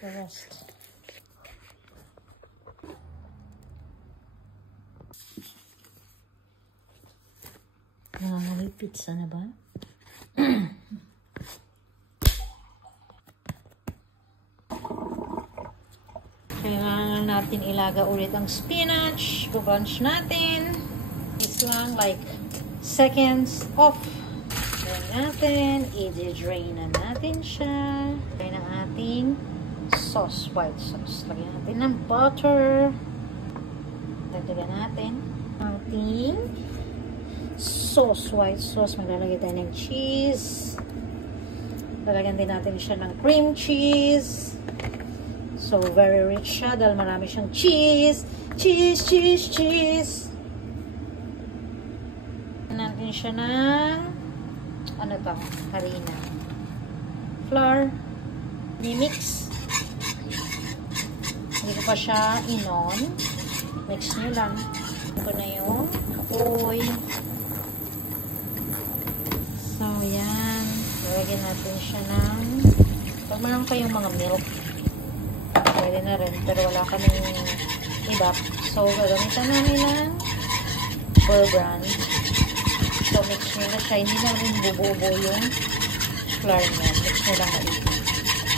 the rest. Nangangamoy pizza na ba? Kailangan natin ilaga ulit ang spinach. Brunch natin. It's lang like seconds off. Drain natin. I-drain na natin siya. Drain ang ating sauce, white sauce. Lagyan natin ng butter. Dagdagan natin ating sauce, white sauce. Maglalagay tayo ng cheese. Lalagyan din natin siya ng cream cheese. So, very rich siya dahil marami siyang cheese. Cheese, cheese, cheese. Natin siya ng ano to? Harina. Flour. Mix. Hindi ko pa siya inon. Mix nyo lang. Ito na yung apoy. So, yan. Lagyan natin siya ng pag meron kayong mga milk. Pwede na rin, pero wala kaming iba. So, gagamitan namin ng Burr brand. So, mix nyo na siya. Hindi na rin bubuo yung flour niya. Mix nyo lang maigi.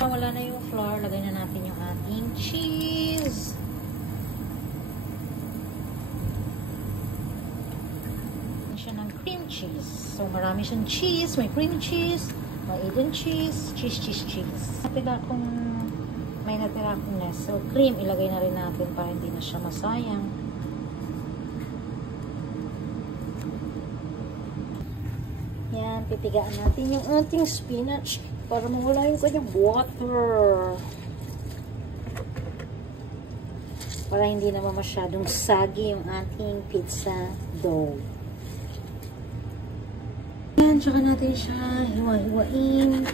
Kung wala na yung flour, lagay na natin yung ating cheese. Siya ng cream cheese. So, marami siyang cheese. May cream cheese, may Eden cheese, cheese, cheese, cheese. May natira akong Nestle cream, ilagay na rin natin para hindi na siya masayang. Yan, pipigaan natin yung ating spinach para mawala yung kanyang water. Para hindi naman masyadong sagi yung ating pizza dough. Yan, tsaka natin siya hiwa-hiwain.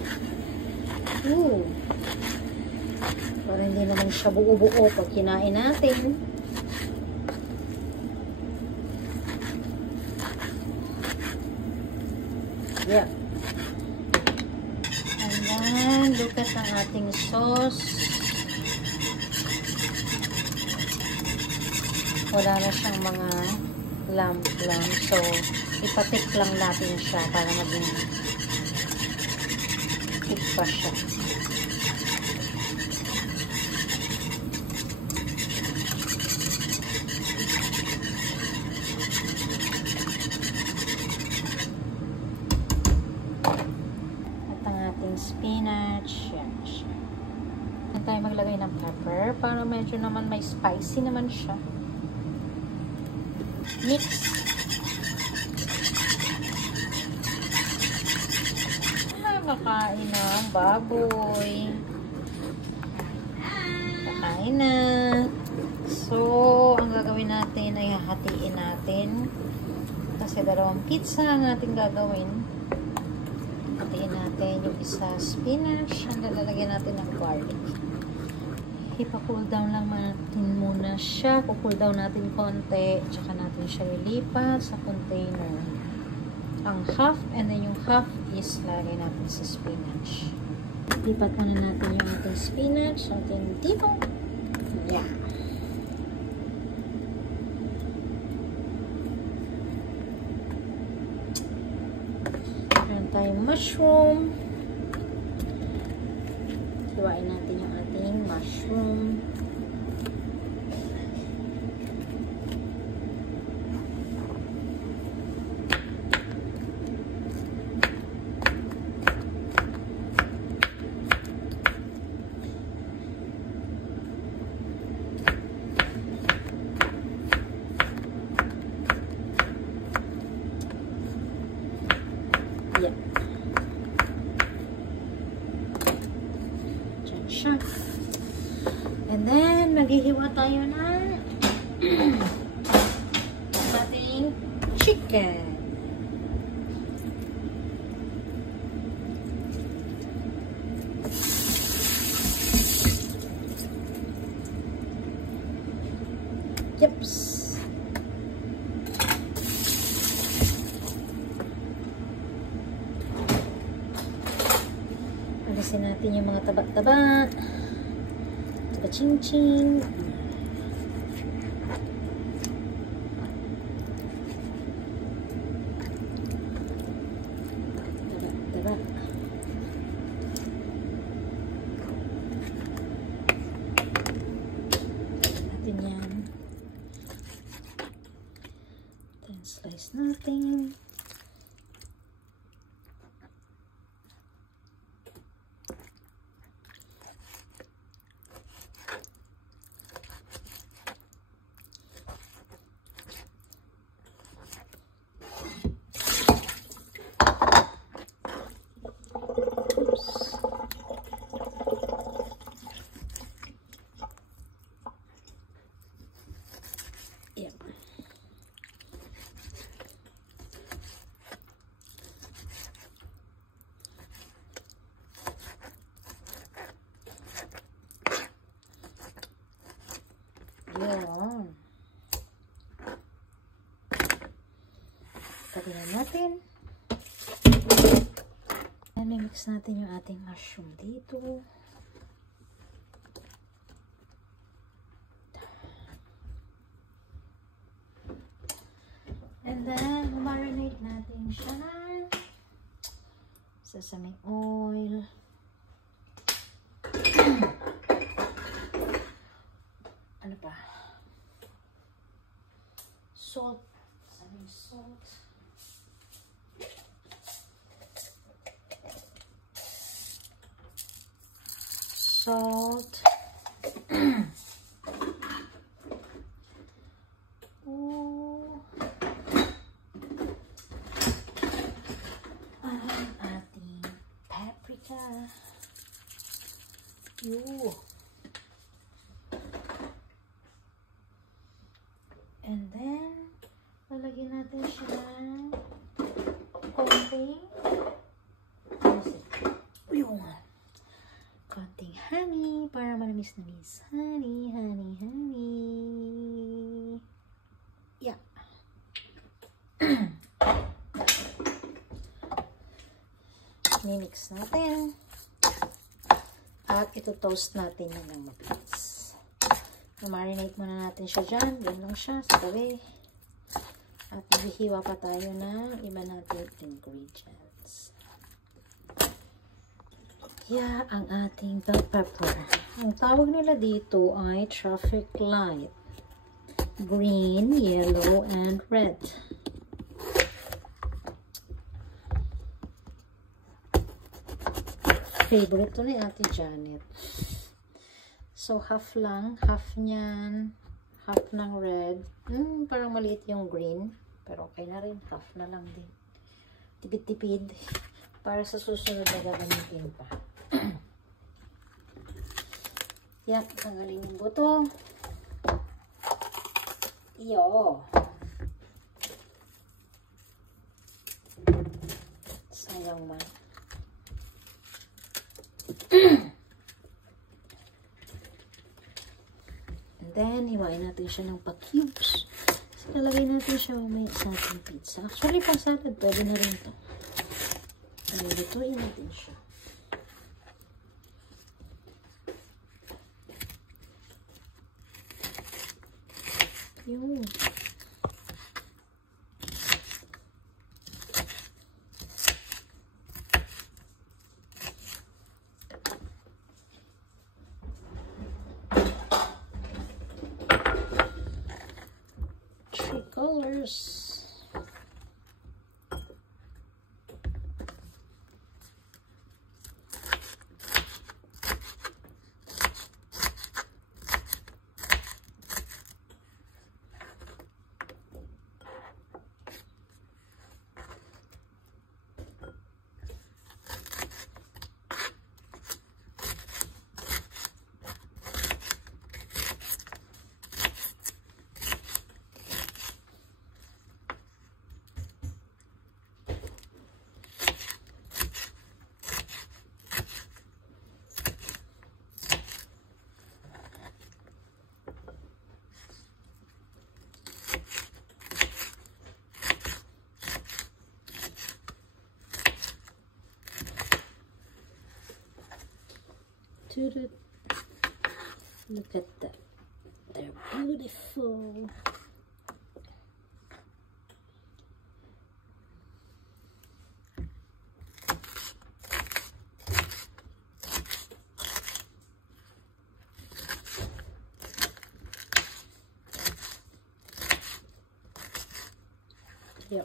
Ooh. Para hindi naman siya buo-buo pag kinain natin. Yeah. And then, look at ang ating sauce. Wala na siyang mga lump-lump. So, ipatik lang natin siya para maging thick pa siya. Spinach. Yan siya. Yan tayo maglagay ng pepper para medyo naman may spicy naman siya. Mix. Ay, makain ng baboy. Kakain na. So, ang gagawin natin ay hahatiin natin. Kasi dalawang pizza ang ating gagawin. Hatiin natin yung isa spinach. Ang lalagyan natin ng garlic. Ipa-cool down lang natin muna siya. Cool down natin konti. Tsaka natin siya lilipat sa container. Ang half and then yung half is lagay natin sa spinach. Lipat muna natin yung ating spinach. Ating dito. Yeah. Tayong mushroom. Hiwain natin yung ating mushroom. Yeah. Diyan siya. And then, maghihiwa tayo ng ating chicken. Yeps. Alisin natin yung mga taba-taba. Ka-ching-ching. Darak-darak. Natin yan. Then slice natin. Yep. Yun. Tabihan natin. And mix natin yung ating mushroom dito. And then, marinate natin siya ng sesame oil. Ano pa? Salt. Sesame salt. Salt. Ang ating paprika. And then, lalagyan natin siya ng konting konting honey para manamis-namis. Honey, honey, honey. Yeah. Mimix natin. At ito-toast natin yan ng mabilis. Na-marinate muna natin siya dyan. Diyan lang siya sa tabi. At maghihiwa pa tayo ng iba natin ingredients. Yeah, ang ating bell pepper. Ang tawag nila dito ay traffic light. Green, yellow, and red. Favorite to ni Ate Janet. So, half lang. Half niyan. Half ng red. Parang maliit yung green. Pero okay na rin. Half na lang din. Tipid-tipid. Para sa susunod na gagamitin pa. Yan. Tanggalin yung buto. Iyo. Sayang man. And then, hiwain natin siya ng pa-cubes. So, lalagay natin siya may sa ating pizza. Actually, pang salad, pwede na rin ito. Lutuin natin siya. Yun. Colors. Look at that. They're beautiful. Yep.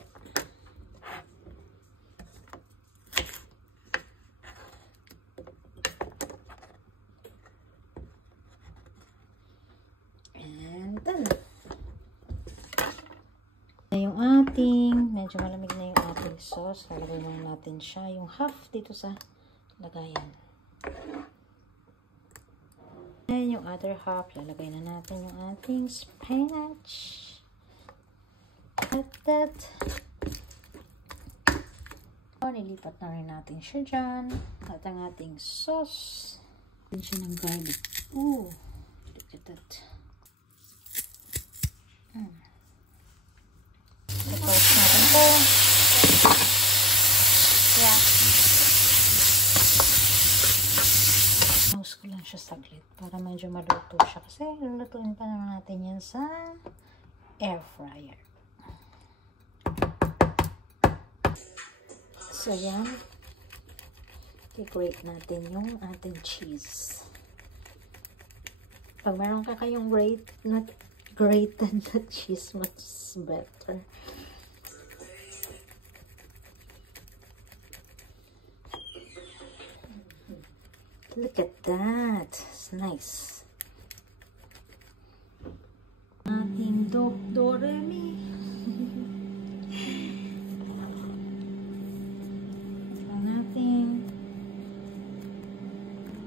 And done. Yung ating, medyo malamig na yung ating sauce. Lalagay na natin siya. Yung half dito sa lagayan. And yung other half, lalagay na natin yung ating spinach. At that. Nilipat na rin natin siya dyan. At ang ating sauce. Din siya ng garlic. Ooh, look at that. I-toast natin po. Yeah. Toast ko lang siya saglit para medyo maluto siya. Kasi lulutuin pa naman natin yan sa air fryer. So, yan. I-grate natin yung ating cheese. Pag meron ka kayong grated na cheese, much better. Look at that. It's nice. Ating do-re-mi.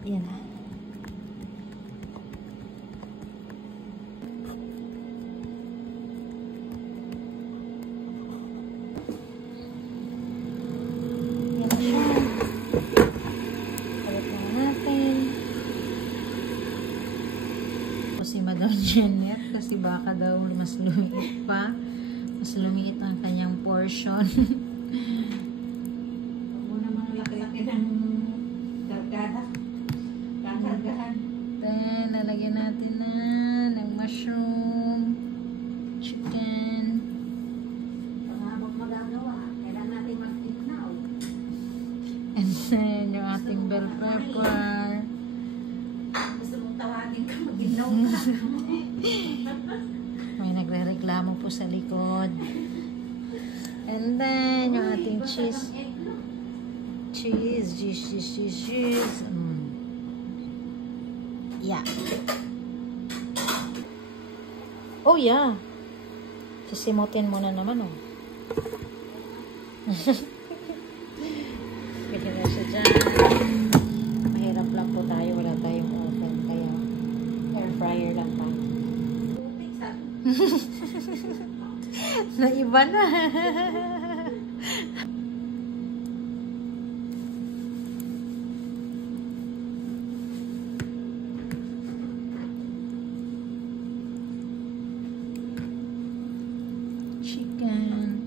Yan na. Yan na siya. Palit na natin. O si Madam Janet kasi baka daw mas lumiit pa. Mas lumiit ang kanyang portion. Huwag mo naman laki-laki ng gargada. Then, lalagyan natin na ng mushroom, chicken. Habang magagawa, kailangan natin mag-tinaw. And then, yung ating bell pepper. Gusto mong tawagin ka, mag-ginaw ka. May nagre-reklamo po sa likod. And then, yung ating cheese. Cheese. Yeah. Oh, yeah. Sisimutin mo na naman, oh. Pwede na siya dyan. Mahirap lang po tayo. Wala tayong oven. Kaya, air fryer lang tayo. Naiba na. Chicken.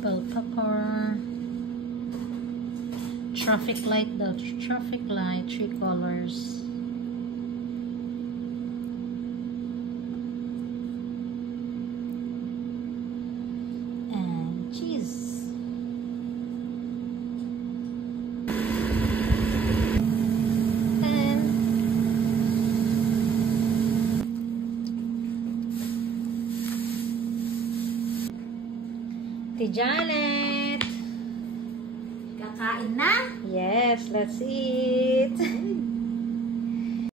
Bell pepper. Traffic light daw. Traffic light. 3 colors. And cheese. And Janet. Kakain na? Yes, let's eat.